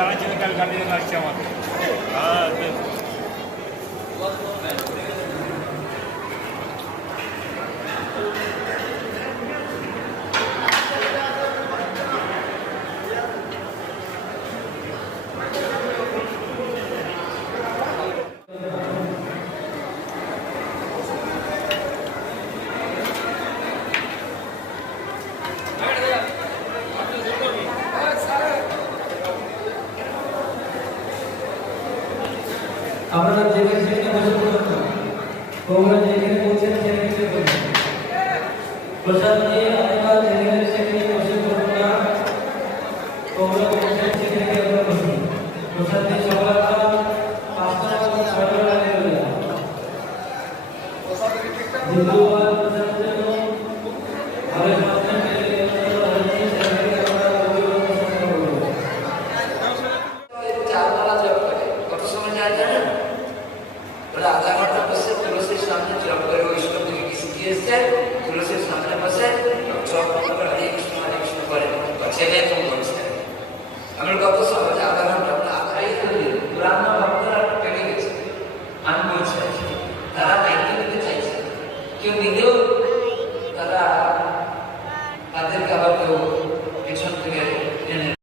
জানাচ্ছিল কাল গার্ডিয়ান আসছে আমাদের। আপনারা যেখানে সেখানে বসে পড়ুন, তোমরা যেখানে বলছেন সেখানে বসুন। প্রসাদ নিয়ে আপনারা যেখানে সেখানে বসে পড়ুন না, তোমরা বলছেন সেখানে আপনারা বসুন। প্রসাদ নিয়ে সবার খান, 5টা বা 6টা লাগে না। দ্বিতীয়বার প্রসাদের জন্য ঘরে মাঝখান থেকে आधा घंटा बसे तुलसी सामने जप करे वैष्णव जी की सीखिए से तुलसी सामने बसे जप कर हरे कृष्ण करे अच्छे ले तुम बोल से हम लोग को